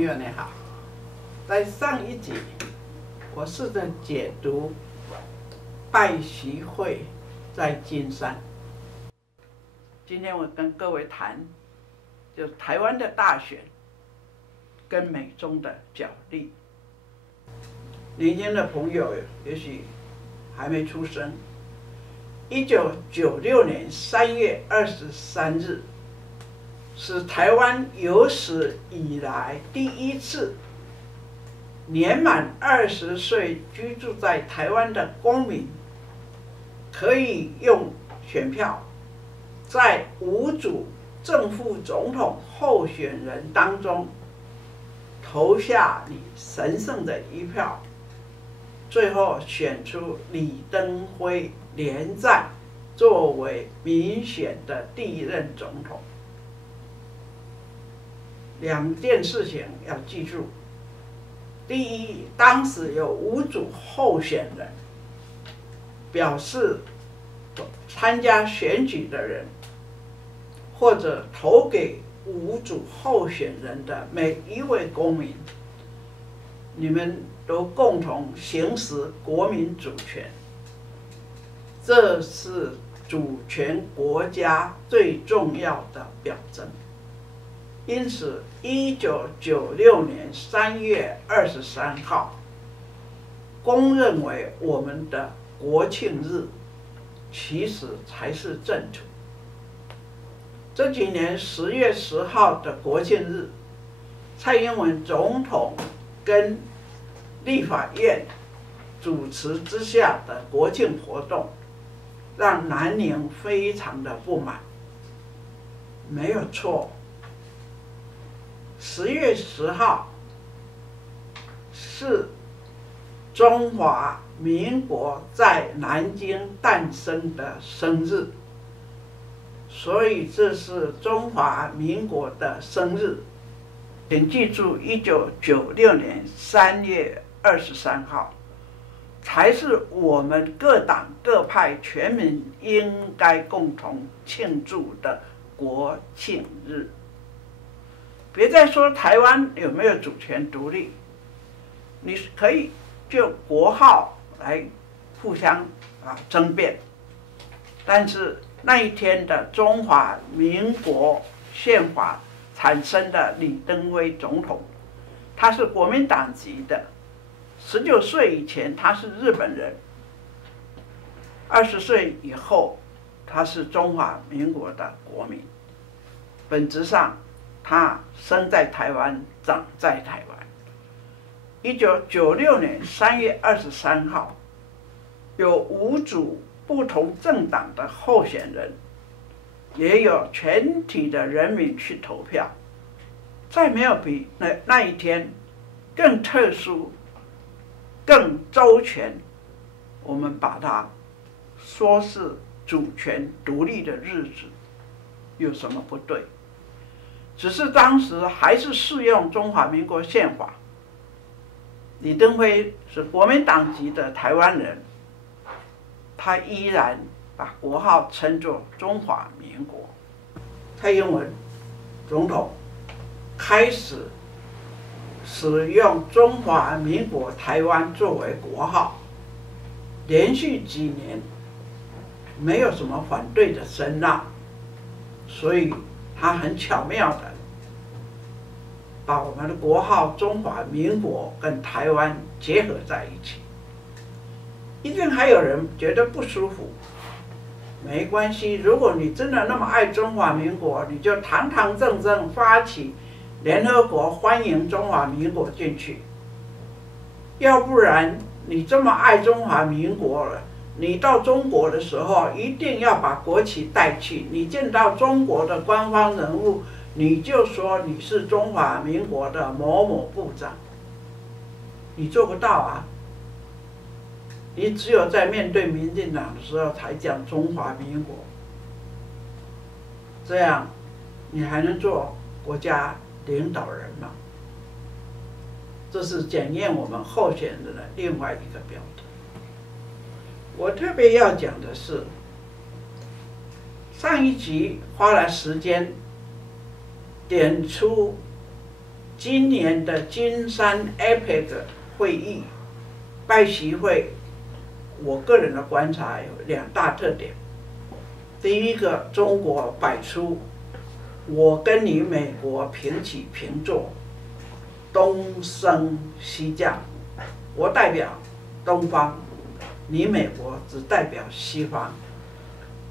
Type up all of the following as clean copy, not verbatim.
朋友你好，在上一集，我试着解读拜习会在金山。今天我跟各位谈，就是台湾的大选跟美中的角力。年轻的朋友也许还没出生。1996年3月23日，是台湾有史以来第一次年满20岁居住在台湾的公民，可以用选票在5组正副总统候选人当中投下你神圣的一票，最后选出李登辉连战作为民选的第一任总统。2件事情要记住：第一，当时有5组候选人表示参加选举的人，或者投给5组候选人的每一位公民，你们都共同行使国民主权，这是主权国家最重要的表征。因此，1996年3月23号，公认为我们的国庆日，其实才是正途。这几年10月10号的国庆日，蔡英文总统跟立法院主持之下的国庆活动，让南宁非常的不满。没有错，10月10号是中华民国在南京诞生的生日，所以这是中华民国的生日。请记住，1996年3月23号才是我们各党各派全民应该共同庆祝的国庆日。别再说台湾有没有主权独立，你可以就国号来互相争辩，但是那一天的中华民国宪法产生的李登辉总统，他是国民党籍的，19岁以前他是日本人，20岁以后他是中华民国的国民。本质上他生在台湾，长在台湾。1996年3月23号，有5组不同政党的候选人，也有全体的人民去投票。再没有比那一天更特殊、更周全，我们把它说是主权独立的日子，有什么不对？只是当时还是适用中华民国宪法。李登辉是国民党籍的台湾人，他依然把国号称作中华民国。蔡英文总统开始使用中华民国台湾作为国号，连续几年没有什么反对的声浪，所以他很巧妙的把我们的国号中华民国跟台湾结合在一起。一定还有人觉得不舒服，没关系，如果你真的那么爱中华民国，你就堂堂正正发起联合国欢迎中华民国进去。要不然你这么爱中华民国了，你到中国的时候一定要把国旗带去，你见到中国的官方人物，你就说你是中华民国的某某部长，你做不到啊！你只有在面对民进党的时候才讲中华民国，这样你还能做国家领导人吗？这是检验我们候选人的另外一个标准。我特别要讲的是，上一集花了时间点出今年的金山 APEC 会议拜习会，我个人的观察有2大特点。第一个，中国摆出我跟你美国平起平坐，东升西降，我代表东方，你美国只代表西方。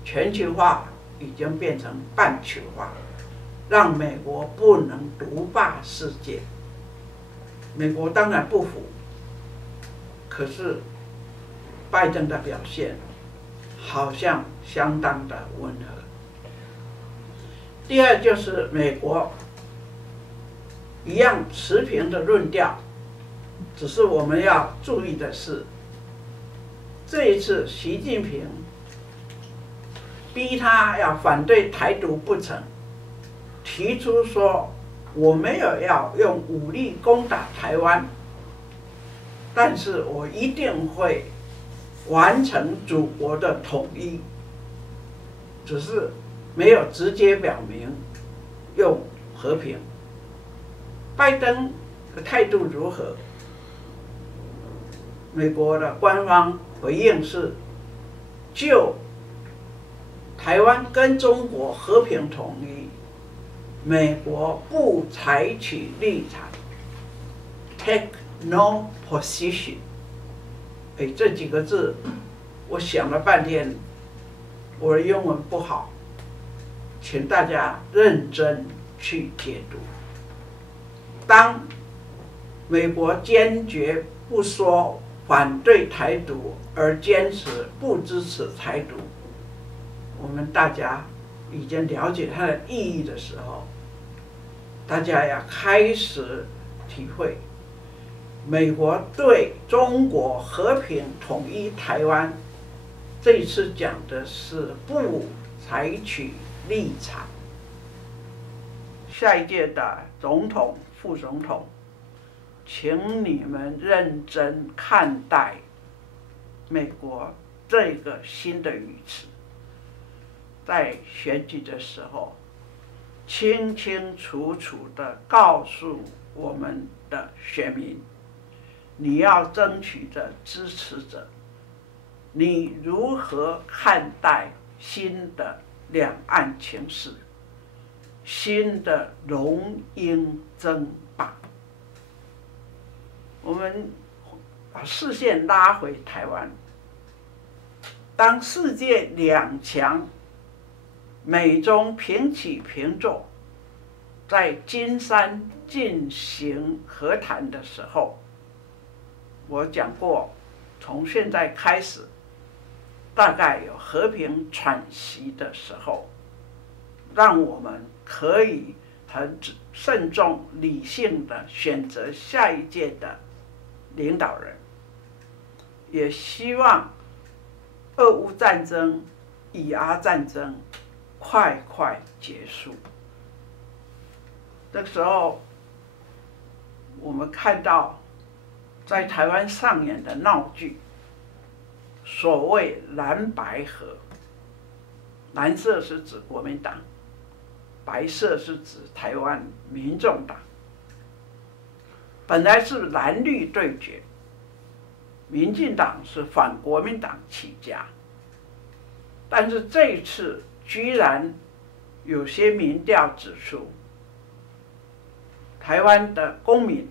全球化已经变成半球化，让美国不能独霸世界。美国当然不服，可是拜登的表现好像相当的温和。第二就是美国一样持平的论调，只是我们要注意的是，这一次习近平逼他要反对台独不成，提出说我没有要用武力攻打台湾，但是我一定会完成祖国的统一，只是没有直接表明用和平。拜登的态度如何？美国的官方回应是，就台湾跟中国和平统一，美国不采取立场 ，take no position。这几个字，我想了半天，我的英文不好，请大家认真去解读。当美国坚决不说反对台独，而坚持不支持台独，我们大家已经了解它的意义的时候，大家要开始体会，美国对中国和平统一台湾，这一次讲的是不采取立场。下一届的总统、副总统，请你们认真看待美国这个新的语词。在选举的时候，清清楚楚地告诉我们的选民，你要争取的支持者，你如何看待新的两岸情势，新的龙鹰争霸？我们把视线拉回台湾，当世界两强美中平起平坐，在金山进行和谈的时候，我讲过，从现在开始，大概有和平喘息的时候，让我们可以很慎重、理性的选择下一届的领导人。也希望俄乌战争、以阿战争快快结束。这个时候，我们看到在台湾上演的闹剧，所谓蓝白合，蓝色是指国民党，白色是指台湾民众党。本来是蓝绿对决，民进党是反国民党起家，但是这一次居然有些民调指出，台湾的公民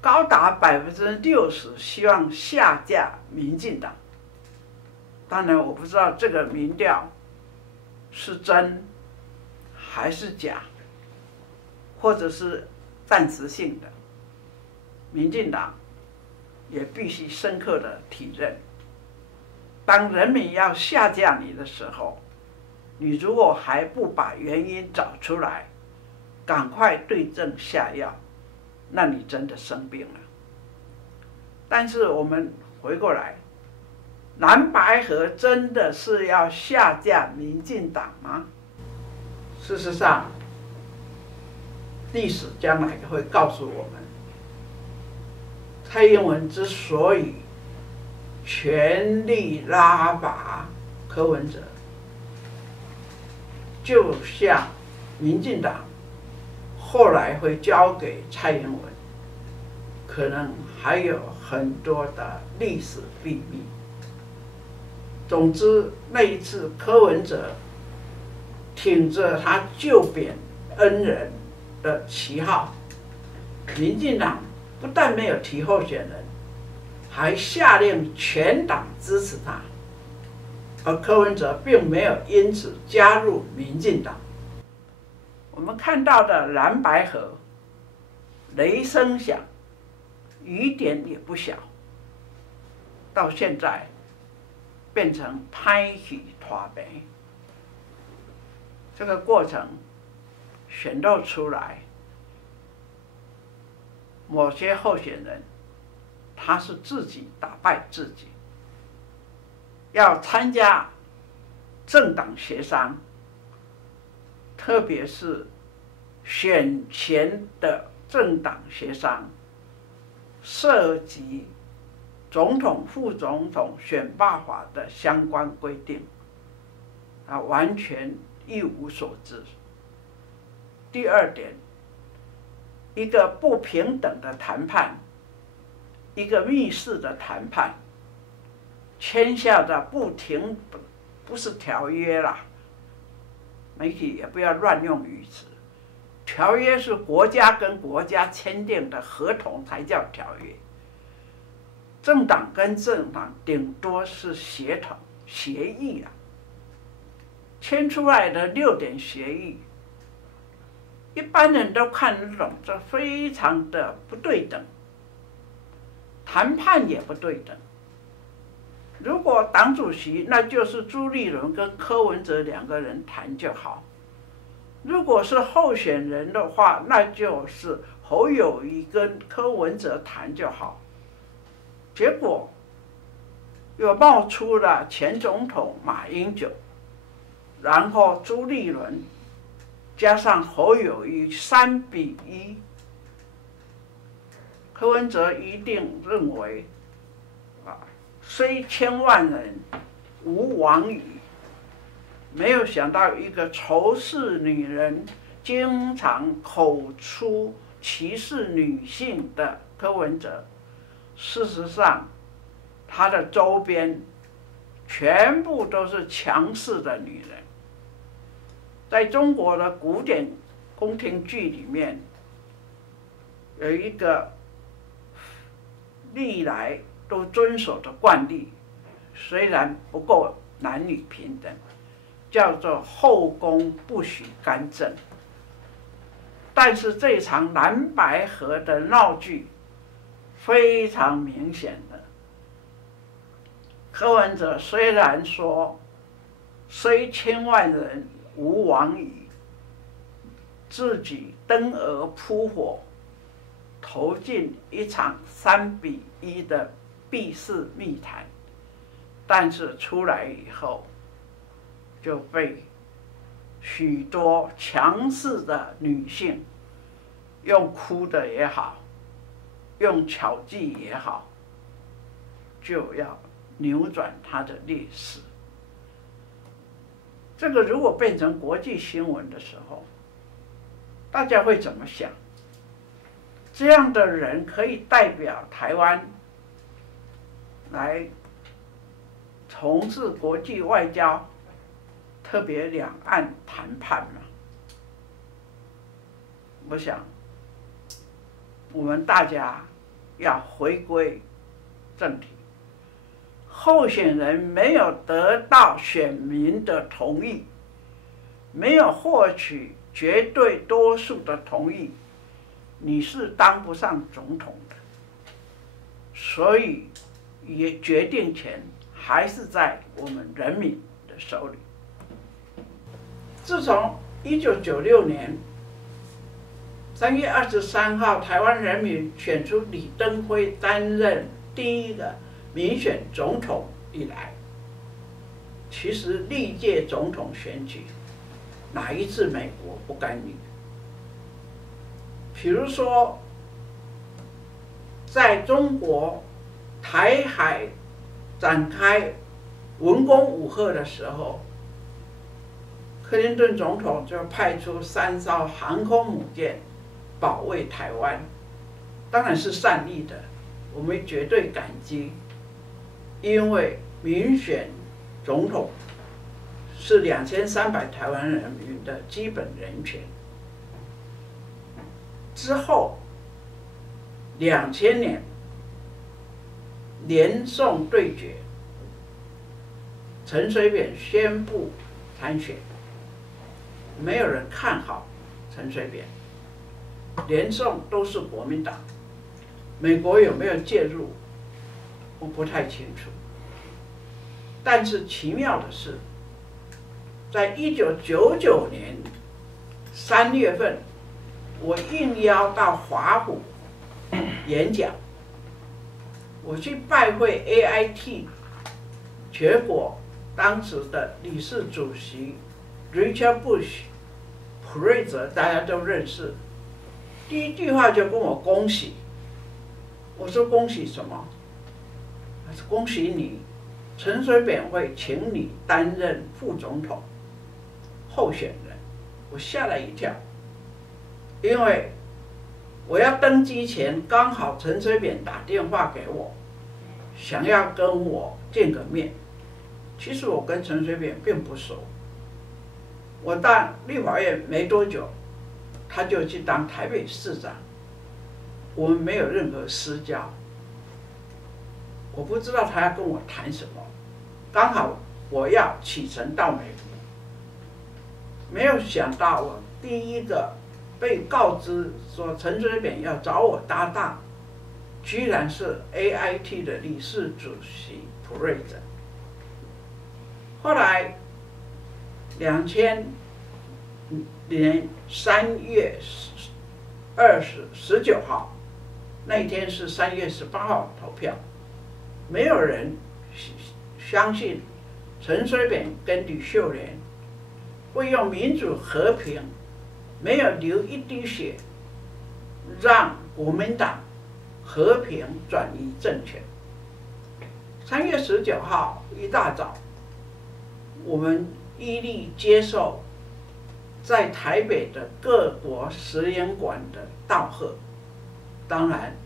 高达60%希望下架民进党。当然，我不知道这个民调是真还是假，或者是暂时性的。民进党也必须深刻的体认，当人民要下架你的时候，你如果还不把原因找出来，赶快对症下药，那你真的生病了。但是我们回过来，蓝白合真的是要下架民进党吗？事实上，历史将来会告诉我们，蔡英文之所以全力拉拔柯文哲，就像民进党后来会交给蔡英文，可能还有很多的历史秘密。总之，那一次柯文哲挺着他救扁恩人的旗号，民进党不但没有提候选人，还下令全党支持他，而柯文哲并没有因此加入民进党。我们看到的蓝白合，雷声响，雨点也不小，到现在变成拍戏拖白。这个过程显露出来，某些候选人他是自己打败自己，要参加政党协商，特别是选前的政党协商，涉及总统、副总统选罢法的相关规定，完全一无所知。第二点，一个不平等的谈判，一个密室的谈判，签下的不是条约啦，媒体也不要乱用语词。条约是国家跟国家签订的合同才叫条约，政党跟政党顶多是协议啊。签出来的6点协议，一般人都看得懂，这非常的不对等，谈判也不对等。如果党主席，那就是朱立伦跟柯文哲2个人谈就好；如果是候选人的话，那就是侯友宜跟柯文哲谈就好。结果又冒出了前总统马英九，然后朱立伦加上侯友宜3-1，柯文哲一定认为虽千万人吾往矣。没有想到一个仇视女人、经常口出歧视女性的柯文哲，事实上他的周边全部都是强势的女人。在中国的古典宫廷剧里面，有一个历来都遵守的惯例，虽然不够男女平等，叫做后宫不许干政。但是这场蓝白合的闹剧非常明显的，柯文哲虽然说虽千万人吾往矣，自己登而扑火，投进一场3-1的闭室密谈，但是出来以后就被许多强势的女性用哭的也好，用巧计也好，就要扭转他的劣势。这个如果变成国际新闻的时候，大家会怎么想？这样的人可以代表台湾来从事国际外交，特别两岸谈判吗？我想，我们大家要回归正题。候选人没有得到选民的同意，没有获取绝对多数的同意，你是当不上总统的。所以，也决定权还是在我们人民的手里。自从1996年3月23号，台湾人民选出李登辉担任第一个民选总统以来，其实历届总统选举哪一次美国不干预？比如说，在中国台海展开文攻武吓的时候，克林顿总统就派出3艘航空母舰保卫台湾，当然是善意的，我们绝对感激，因为民选总统是2300台湾人民的基本人权。之后2000年连宋对决，陈水扁宣布参选，没有人看好陈水扁，连宋都是国民党，美国有没有介入，我不太清楚。但是奇妙的是，在1999年3月份，我应邀到华府演讲，我去拜会 AIT， 结果当时的理事主席 Richard Bush 普瑞泽大家都认识，第一句话就跟我恭喜。我说恭喜什么？他说恭喜你，陈水扁会请你担任副总统候选人。我吓了一跳，因为我要登基前，刚好陈水扁打电话给我，想要跟我见个面。其实我跟陈水扁并不熟，我到立法院没多久，他就去当台北市长，我们没有任何私交。我不知道他要跟我谈什么，刚好我要启程到美国，没有想到我第一个被告知说陈水扁要找我搭档，居然是 AIT 的理事主席普瑞泽。后来2000年3月19号，那一天是3月18号投票，没有人相信陈水扁跟吕秀莲会用民主和平，没有流一滴血，让国民党和平转移政权。3月19号一大早，我们依例接受在台北的各国实验馆的道贺。当然，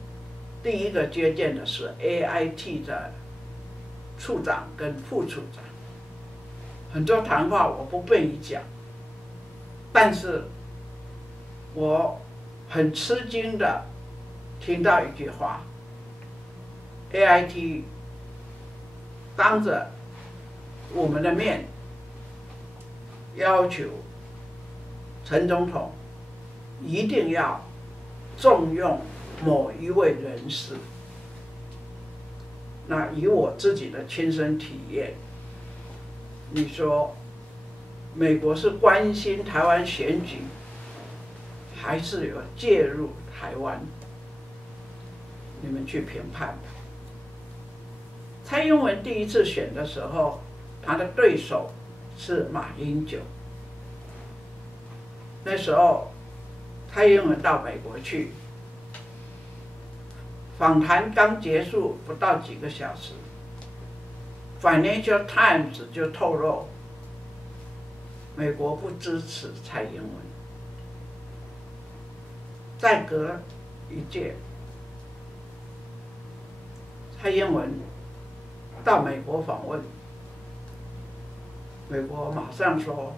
第一个接见的是 AIT 的处长跟副处长。很多谈话我不便于讲，但是我很吃惊的听到一句话 ，AIT 当着我们的面要求陈总统一定要重用某一位人士。那以我自己的亲身体验，你说美国是关心台湾选举，还是有介入台湾？你们去评判吧。蔡英文第一次选的时候，他的对手是马英九。那时候蔡英文到美国去，访谈刚结束不到几个小时， Financial Times 就透露，美国不支持蔡英文。再隔一届，蔡英文到美国访问，美国马上说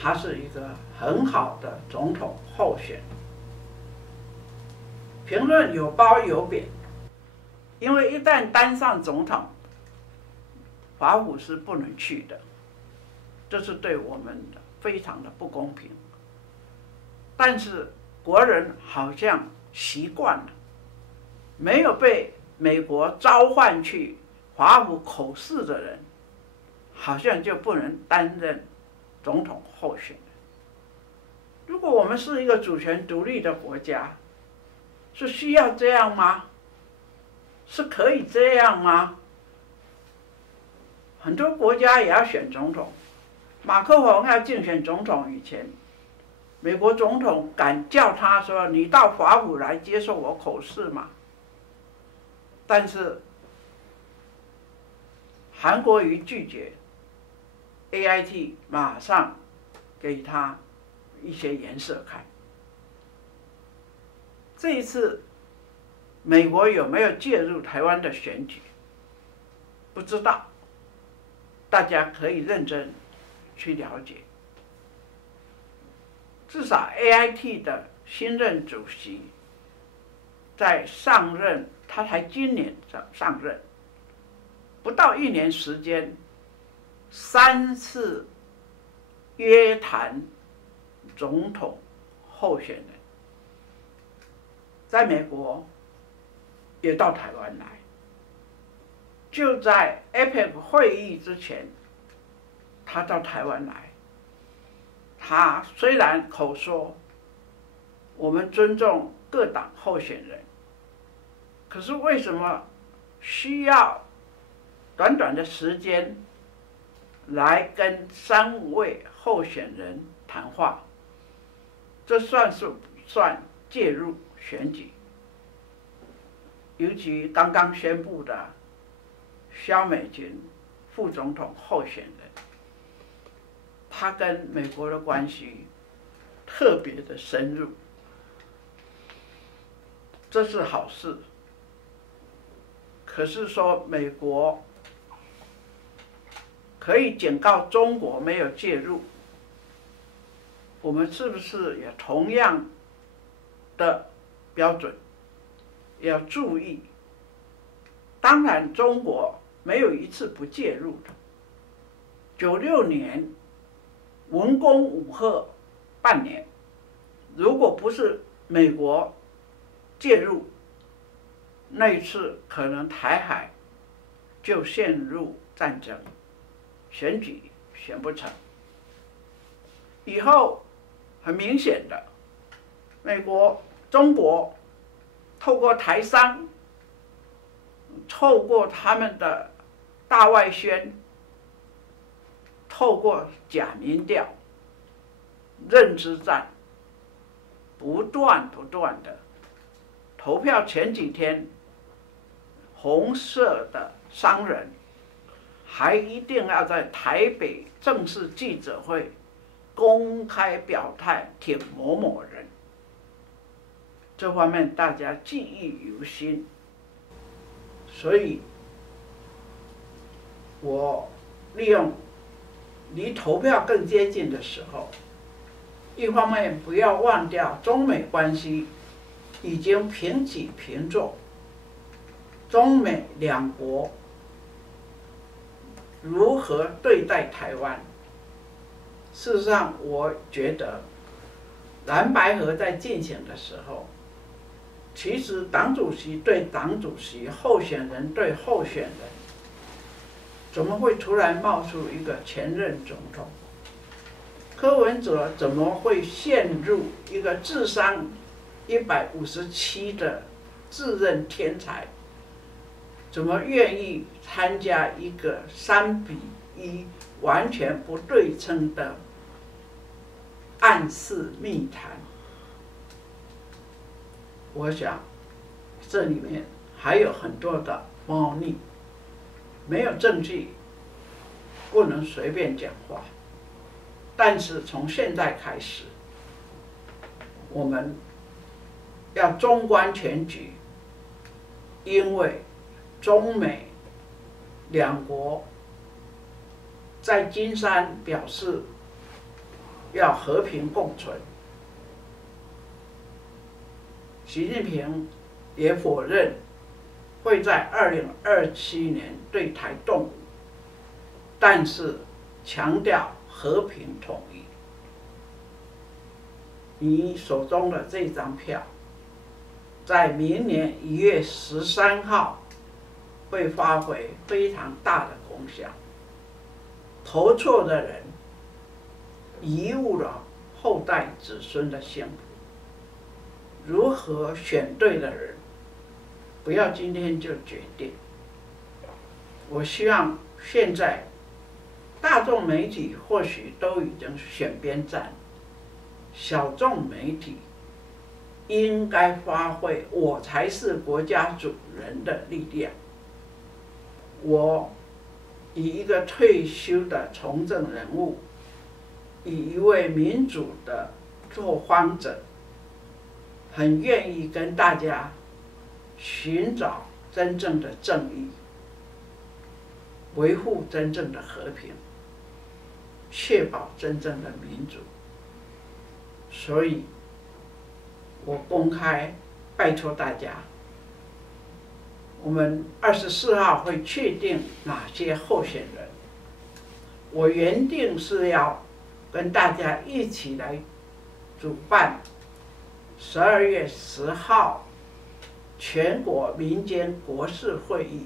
他是一个很好的总统候选。评论有褒有贬，因为一旦当上总统，华府是不能去的，这是对我们的非常的不公平。但是国人好像习惯了，没有被美国召唤去华府口试的人，好像就不能担任总统候选人。如果我们是一个主权独立的国家，是需要这样吗？是可以这样吗？很多国家也要选总统。马克宏要竞选总统以前，美国总统敢叫他说：“你到华府来接受我口试吗？”但是韩国瑜拒绝 ，AIT 马上给他一些颜色看。这一次美国有没有介入台湾的选举，不知道，大家可以认真去了解。至少 AIT 的新任主席在上任，他才今年上任，不到1年时间，3次约谈总统候选人，在美国也到台湾来。就在 APEC 会议之前，他到台湾来。他虽然口说我们尊重各党候选人，可是为什么需要短短的时间来跟3位候选人谈话？这算介入选举？尤其刚刚宣布的萧美琴副总统候选人，他跟美国的关系特别的深入，这是好事。可是说美国可以警告中国没有介入，我们是不是也同样的标准要注意？当然，中国没有一次不介入的。96年文攻武吓半年，如果不是美国介入，那一次可能台海就陷入战争，选举选不成。以后很明显的，中国透过台商，透过他们的大外宣，透过假民调、认知战，不断的投票。前几天，红色的商人还一定要在台北正式记者会公开表态挺某某人，这方面大家记忆犹新。所以我利用离投票更接近的时候，一方面不要忘掉中美关系已经平起平坐，中美两国如何对待台湾。事实上，我觉得蓝白合在进行的时候，其实党主席对党主席，候选人对候选人，怎么会突然冒出一个前任总统？柯文哲怎么会陷入一个智商157的自认天才？怎么愿意参加一个3:1完全不对称的暗示密谈？我想这里面还有很多的猫腻，没有证据，不能随便讲话。但是从现在开始，我们要纵观全局，因为中美两国在金山表示要和平共存，习近平也否认会在2027年对台动武，但是强调和平统一。你手中的这张票，在明年1月13号会发挥非常大的功效。投错的人，贻误了后代子孙的幸福。如何选对的人，不要今天就决定。我希望现在大众媒体或许都已经选边站，小众媒体应该发挥我才是国家主人的力量。我以一个退休的从政人物，以一位民主的拓荒者，很愿意跟大家寻找真正的正义，维护真正的和平，确保真正的民主。所以，我公开拜托大家，我们24号会确定哪些候选人。我原定是要跟大家一起来主办12月10号全国民间国事会议，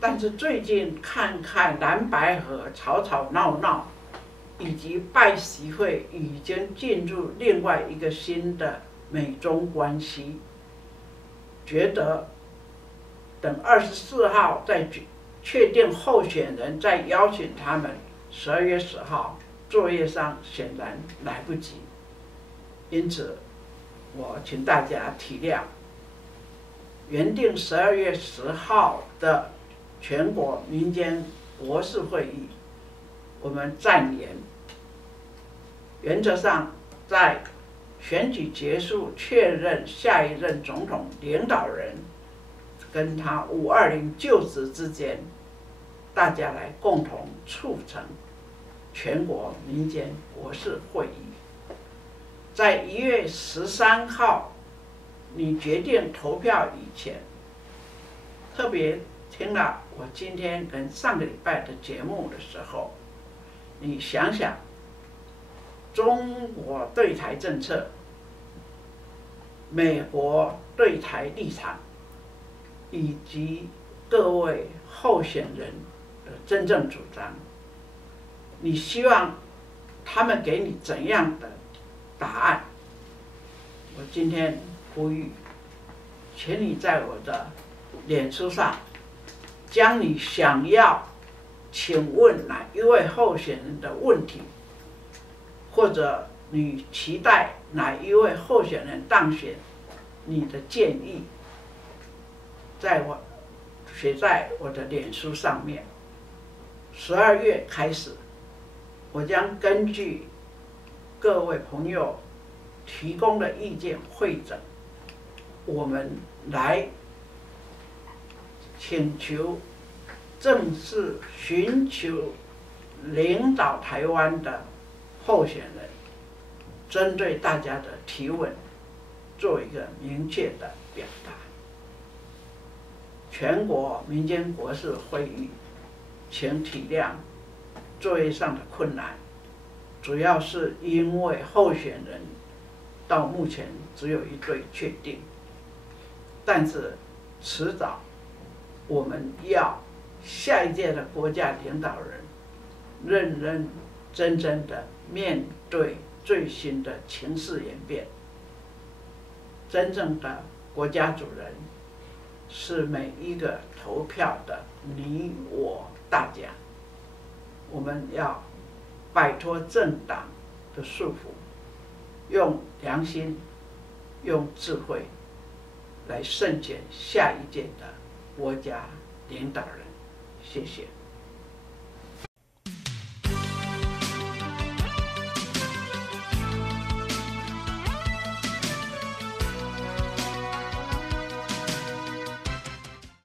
但是最近看看蓝白合吵吵闹闹，以及拜习会已经进入另外一个新的美中关系，觉得等24号再确定候选人，再邀请他们12月10号，作业上显然来不及。因此，我请大家体谅，原定12月10号的全国民间国事会议，我们暂延。原则上，在选举结束、确认下一任总统领导人跟他520就职之间，大家来共同促成全国民间国事会议。在1月13号你决定投票以前，特别听了我今天跟上个礼拜的节目的时候，你想想中国对台政策、美国对台立场，以及各位候选人的真正主张，你希望他们给你怎样的答案？我今天呼吁，请你在我的脸书上，将你想要请问哪一位候选人的问题，或者你期待哪一位候选人当选，你的建议，写在我的脸书上面。12月开始，我将根据各位朋友提供的意见汇整，我们来请求正式寻求领导台湾的候选人，针对大家的提问做一个明确的表达。全国民间国事会议，请体谅作业上的困难，主要是因为候选人到目前只有一对确定，但是迟早我们要下一届的国家领导人认认真真的面对最新的情势演变。真正的国家主人是每一个投票的你我大家。我们要摆脱政党的束缚，用良心、用智慧来胜选下一届的国家领导人。谢谢。